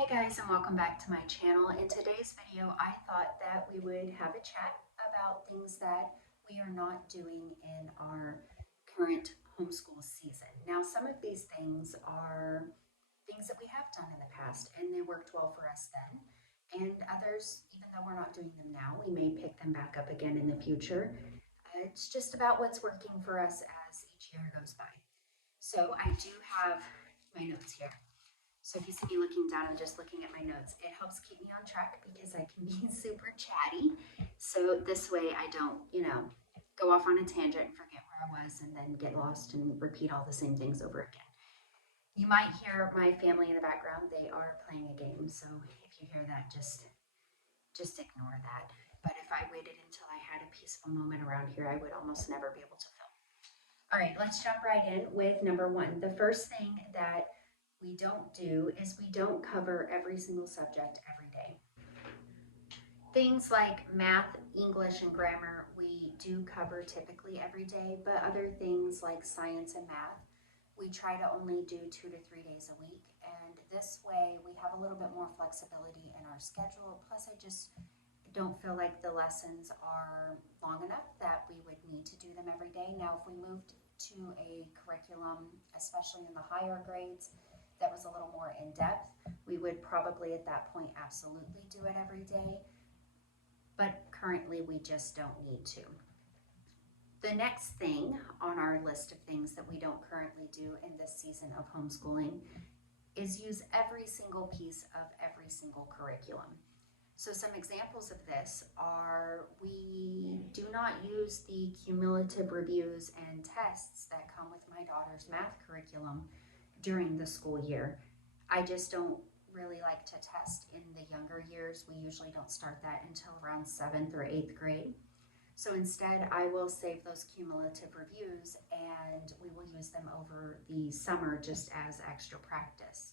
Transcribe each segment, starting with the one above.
Hi guys, and welcome back to my channel. In today's video, I thought that we would have a chat about things that we are not doing in our current homeschool season. Now, some of these things are things that we have done in the past and they worked well for us then. And others, even though we're not doing them now, we may pick them back up again in the future. It's just about what's working for us as each year goes by. So I do have my notes here. So if you see me looking down, I'm just looking at my notes. It helps keep me on track because I can be super chatty. So this way I don't, go off on a tangent and forget where I was and then get lost and repeat all the same things over again. You might hear my family in the background. They are playing a game. So if you hear that, just ignore that. But if I waited until I had a peaceful moment around here, I would almost never be able to film. All right, let's jump right in with number one. The first thing that we don't do is we don't cover every single subject every day. Things like math, English, and grammar we do cover typically every day, but other things like science and math, we try to only do 2 to 3 days a week. And this way we have a little bit more flexibility in our schedule. Plus, I just don't feel like the lessons are long enough that we would need to do them every day. Now, if we moved to a curriculum, especially in the higher grades, that was a little more in depth, we would probably at that point absolutely do it every day. But currently, we just don't need to. The next thing on our list of things that we don't currently do in this season of homeschooling is use every single piece of every single curriculum. So some examples of this are we do not use the cumulative reviews and tests that come with my daughter's math curriculum during the school year. I just don't really like to test in the younger years. We usually don't start that until around 7th or 8th grade. So instead, I will save those cumulative reviews and we will use them over the summer just as extra practice.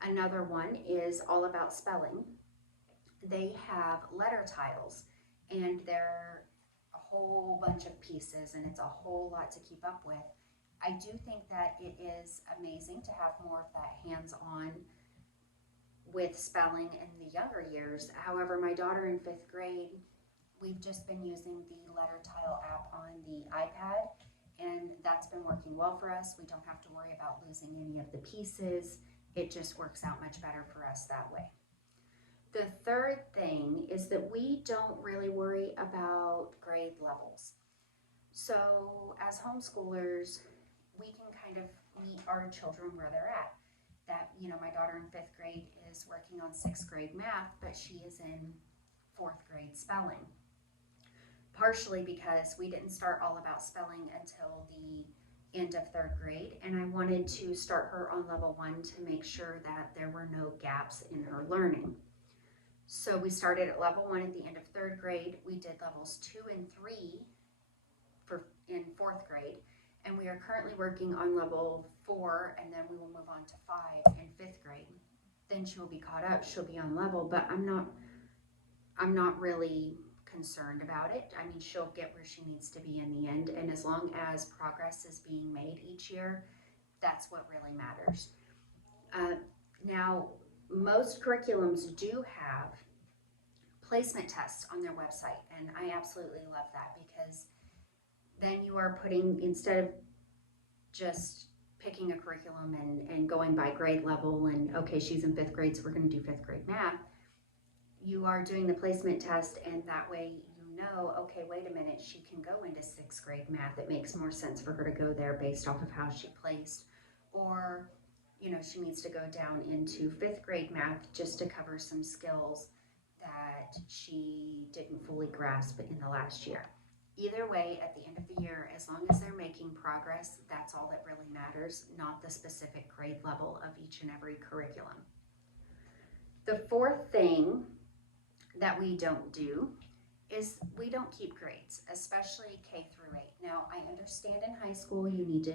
Another one is all about spelling. They have letter tiles and they're a whole bunch of pieces and it's a whole lot to keep up with. I do think that it is amazing to have more of that hands-on with spelling in the younger years. However, my daughter in 5th grade, we've just been using the letter tile app on the iPad and that's been working well for us. We don't have to worry about losing any of the pieces. It just works out much better for us that way. The third thing is that we don't really worry about grade levels. So as homeschoolers, we can kind of meet our children where they're at. That, my daughter in 5th grade is working on 6th grade math, but she is in 4th grade spelling. Partially because we didn't start all about spelling until the end of 3rd grade, and I wanted to start her on level 1 to make sure that there were no gaps in her learning. So we started at level 1 at the end of 3rd grade. We did levels 2 and 3 in 4th grade, and we are currently working on level 4, and then we will move on to 5 in 5th grade. Then she will be caught up. She'll be on level, but I'm not really concerned about it. I mean, she'll get where she needs to be in the end, and as long as progress is being made each year, that's what really matters. Now, most curriculums do have placement tests on their website, and I absolutely love that because then you are putting, instead of just picking a curriculum and going by grade level and okay, she's in 5th grade, so we're going to do 5th grade math, you are doing the placement test, and that way okay, wait a minute, she can go into 6th grade math. It makes more sense for her to go there based off of how she placed. Or, she needs to go down into 5th grade math just to cover some skills that she didn't fully grasp in the last year. Either way, at the end of the year, as long as they're making progress, that's all that really matters, not the specific grade level of each and every curriculum. The fourth thing that we don't do is we don't keep grades, especially K through 8. Now, I understand in high school you need to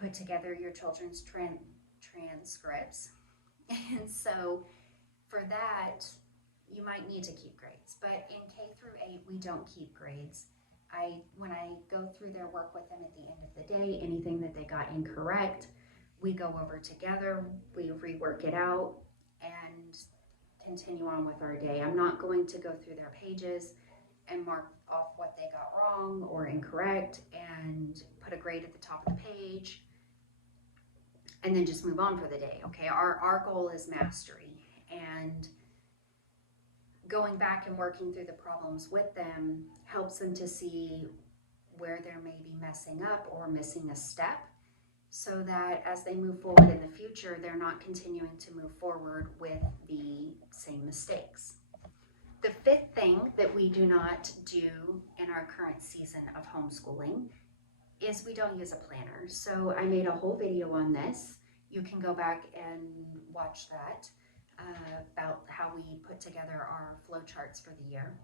put together your children's transcripts, and so for that, you might need to keep grades. But in K through 8, we don't keep grades. When I go through their work with them at the end of the day, anything that they got incorrect, we go over together, we rework it out, and and continue on with our day. I'm not going to go through their pages and mark off what they got wrong or incorrect and put a grade at the top of the page and then just move on for the day. Okay, our goal is mastery, and going back and working through the problems with them helps them to see where they're maybe messing up or missing a step, so that as they move forward in the future, they're not continuing to move forward with the same mistakes. The fifth thing that we do not do in our current season of homeschooling is we don't use a planner. So I made a whole video on this. You can go back and watch that about how we put together our flowcharts for the year.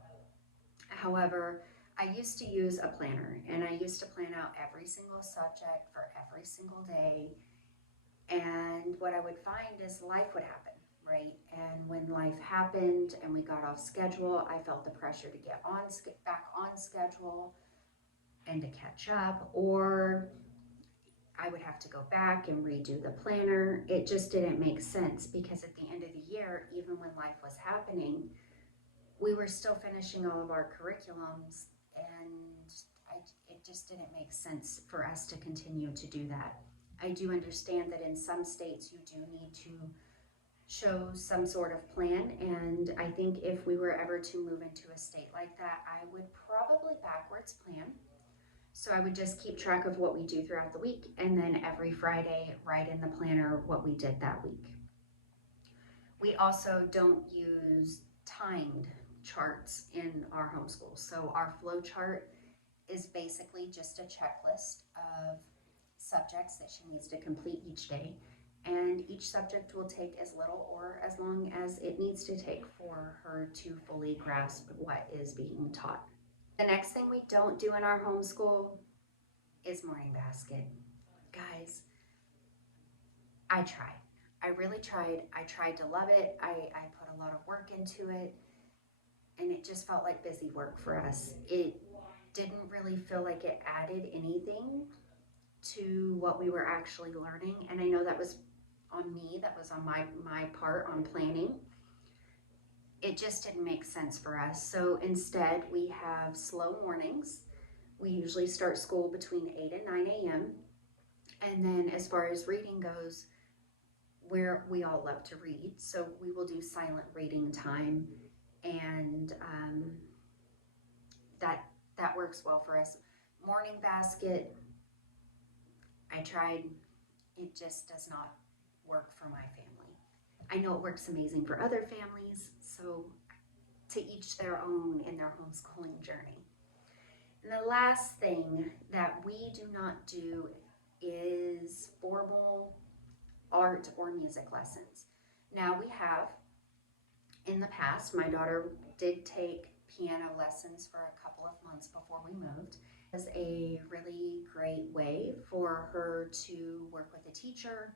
However, I used to use a planner, and I used to plan out every single subject for every single day. And what I would find is life would happen, right? And when life happened and we got off schedule, I felt the pressure to get back on schedule and to catch up, or I would have to go back and redo the planner. It just didn't make sense, because at the end of the year, even when life was happening, we were still finishing all of our curriculums, and it just didn't make sense for us to continue to do that. I do understand that in some states you do need to show some sort of plan, and I think if we were ever to move into a state like that, I would probably backwards plan. So I would just keep track of what we do throughout the week, and then every Friday write in the planner what we did that week. We also don't use timed charts in our homeschool. So our flow chart is basically just a checklist of subjects that she needs to complete each day. And each subject will take as little or as long as it needs to take for her to fully grasp what is being taught. The next thing we don't do in our homeschool is morning basket. Guys, I tried. I really tried. I tried to love it. I put a lot of work into it, and it just felt like busy work for us. It didn't really feel like it added anything to what we were actually learning. And I know that was on me, that was on my part on planning. It just didn't make sense for us. So instead, we have slow mornings. We usually start school between 8 and 9 a.m. And then as far as reading goes, where we all love to read, so we will do silent reading time, and that works well for us. Morning basket, I tried, it just does not work for my family. I know it works amazing for other families, so to each their own in their homeschooling journey. And the last thing that we do not do is formal art or music lessons. Now we have, in the past, my daughter did take piano lessons for a couple of months before we moved. It was a really great way for her to work with a teacher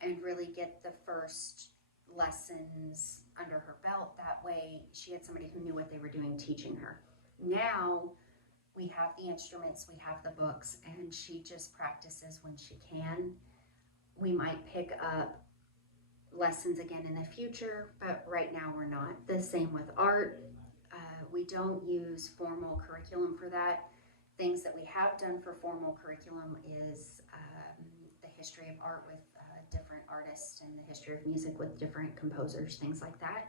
and really get the first lessons under her belt. That way she had somebody who knew what they were doing teaching her. Now we have the instruments, we have the books, and she just practices when she can. We might pick up lessons again in the future, but right now we're not. The same with art. We don't use formal curriculum for that. Things that we have done for formal curriculum is the history of art with different artists, and the history of music with different composers, things like that.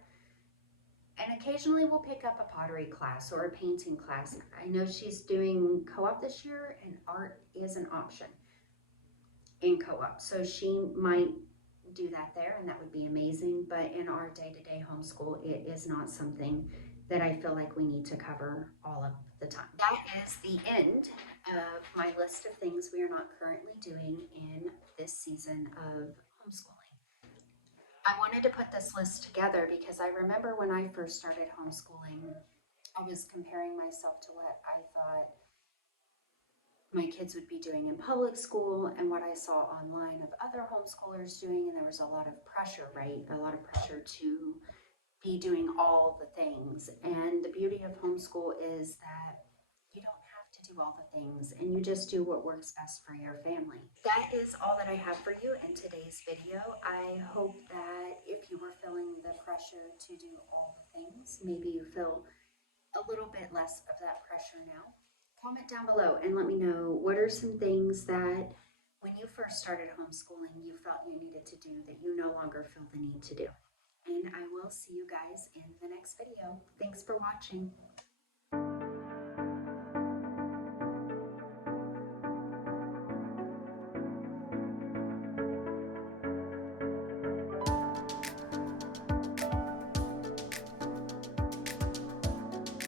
And occasionally we'll pick up a pottery class or a painting class. I know she's doing co-op this year, and art is an option in co-op, so she might do that there, and that would be amazing. But in our day-to-day homeschool, it is not something that I feel like we need to cover all of the time. That is the end of my list of things we are not currently doing in this season of homeschooling. I wanted to put this list together because I remember when I first started homeschooling, I was comparing myself to what I thought my kids would be doing in public school and what I saw online of other homeschoolers doing, and there was a lot of pressure, right? A lot of pressure to be doing all the things. And the beauty of homeschool is that you don't have to do all the things and you just do what works best for your family. That is all that I have for you in today's video. I hope that if you were feeling the pressure to do all the things, maybe you feel a little bit less of that pressure now. Comment down below and let me know what are some things that when you first started homeschooling you felt you needed to do that you no longer feel the need to do. And I will see you guys in the next video. Thanks for watching.